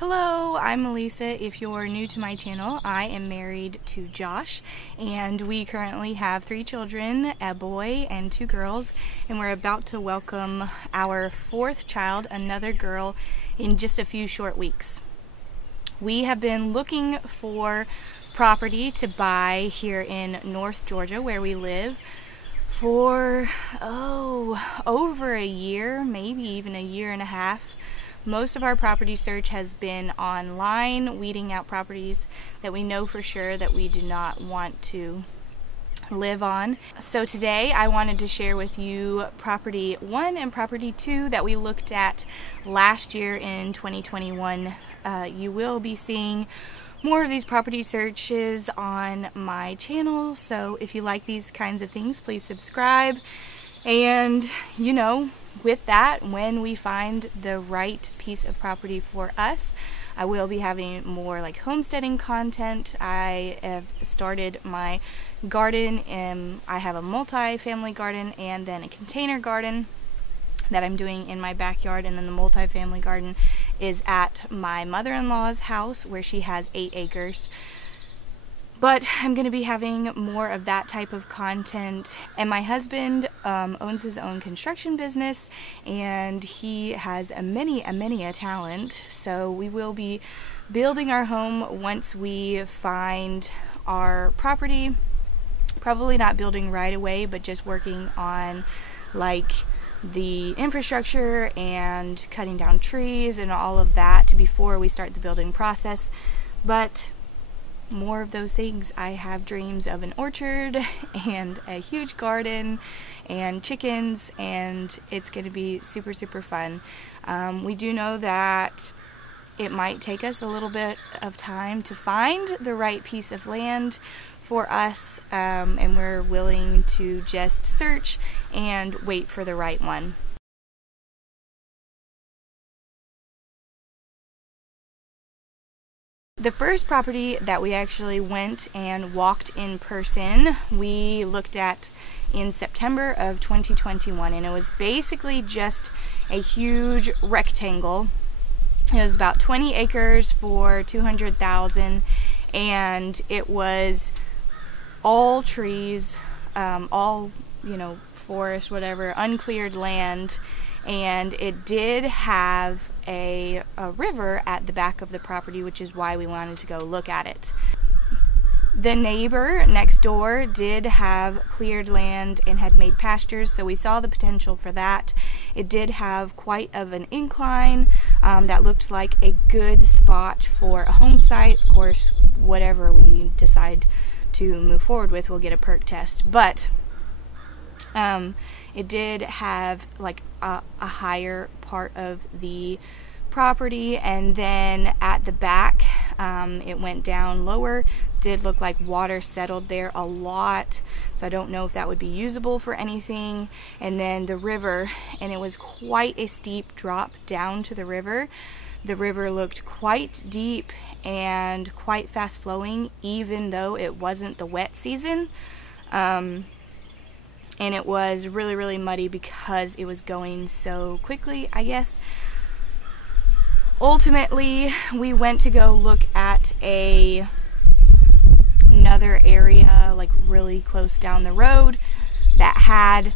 Hello, I'm Melissa. If you're new to my channel, I am married to Josh, and we currently have 3 children, a boy and 2 girls, and we're about to welcome our 4th child, another girl, in just a few short weeks. We have been looking for property to buy here in North Georgia, where we live, for over a year, maybe even a year and a half. Most of our property search has been online, weeding out properties that we know for sure that we do not want to live on. So today I wanted to share with you property 1 and property 2 that we looked at last year in 2021. You will be seeing more of these property searches on my channel, so if you like these kinds of things, please subscribe. And with that, when we find the right piece of property for us, I will be having more like homesteading content. I have started my garden, and I have a multi-family garden and then a container garden that I'm doing in my backyard, and then the multi-family garden is at my mother-in-law's house where she has 8 acres. But I'm going to be having more of that type of content. And my husband owns his own construction business, and he has many a talent. So we will be building our home once we find our property. Probably not building right away, but just working on like the infrastructure and cutting down trees and all of that before we start the building process. But more of those things. I have dreams of an orchard and a huge garden and chickens, and it's going to be super fun. We do know that it might take us a little bit of time to find the right piece of land for us, and we're willing to just search and wait for the right one. The first property that we actually went and walked in person, we looked at in September of 2021, and it was basically just a huge rectangle. It was about 20 acres for $200,000, and it was all trees, all forest, whatever, uncleared land. And it did have a river at the back of the property, which is why we wanted to go look at it. The neighbor next door did have cleared land and had made pastures, so we saw the potential for that. It did have quite of an incline that looked like a good spot for a home site. Of course, whatever we decide to move forward with, we'll get a perk test. But it did have like a higher part of the property, and then at the back it went down lower. Did look like water settled there a lot, so I don't know if that would be usable for anything. And then the river, and it was quite a steep drop down to the river. The river looked quite deep and quite fast flowing, even though it wasn't the wet season. And it was really muddy because it was going so quickly, I guess. Ultimately, we went to go look at another area like really close down the road that had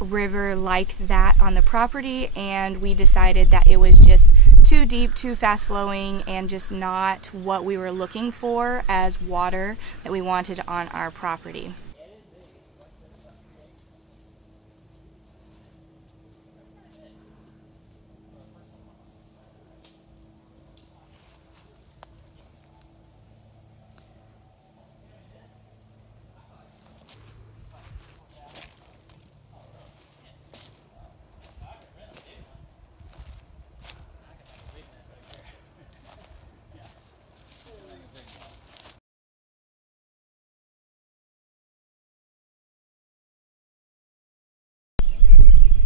a river like that on the property, and we decided that it was just too deep, too fast flowing, and just not what we were looking for as water that we wanted on our property.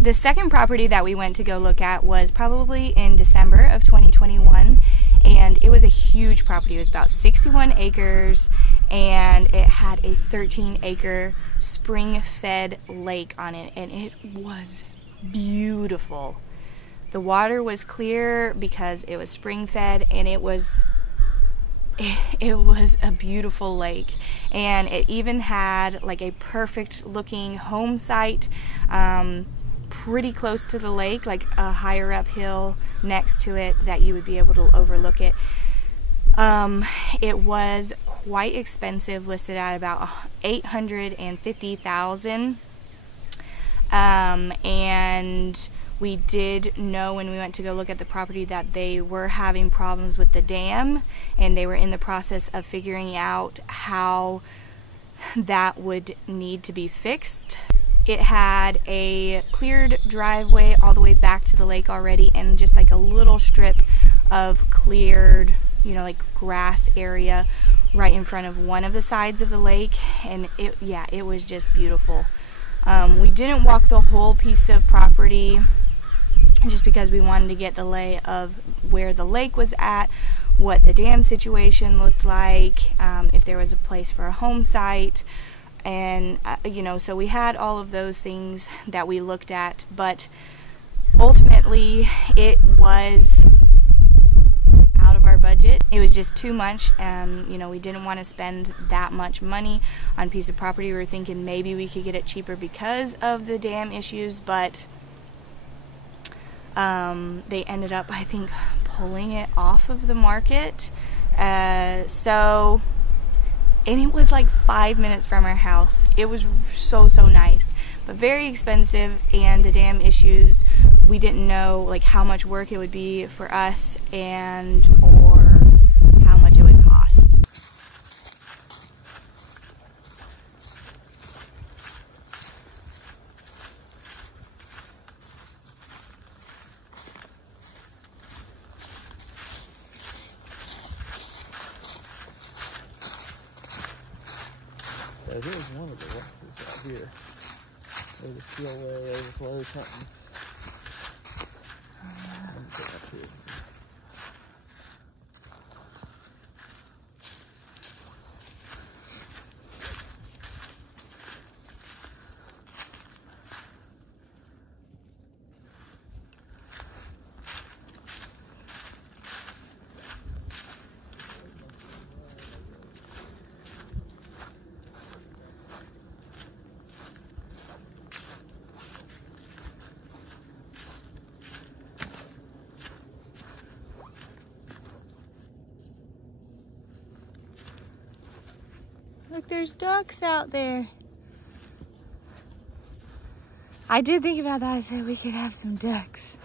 The second property that we went to go look at was probably in December of 2021, and it was a huge property. It was about 61 acres, and it had a 13-acre spring-fed lake on it, and it was beautiful. The water was clear because it was spring fed, and it was a beautiful lake. And it even had like a perfect looking home site pretty close to the lake, like a higher up hill next to it that you would be able to overlook it. It was quite expensive, listed at about $850,000. And we did know when we went to go look at the property that they were having problems with the dam, and they were in the process of figuring out how that would need to be fixed. It had a cleared driveway all the way back to the lake already, and just like a little strip of cleared, you know, like grass area right in front of one of the sides of the lake. And it was just beautiful. We didn't walk the whole piece of property just because we wanted to get the lay of where the lake was at, what the dam situation looked like, if there was a place for a home site, and you know, so we had all of those things that we looked at, but ultimately it was out of our budget. It was just too much. You know, we didn't want to spend that much money on a piece of property. We were thinking maybe we could get it cheaper because of the dam issues, but they ended up, I think, pulling it off of the market. And it was like 5 minutes from our house. It was so nice, but very expensive. And the dam issues, we didn't know like how much work it would be for us or how much it would cost. So here's one of the washes out here. There's a spillway, overflow, something. Let me get up here and see. Look, there's ducks out there. I did think about that. I said we could have some ducks.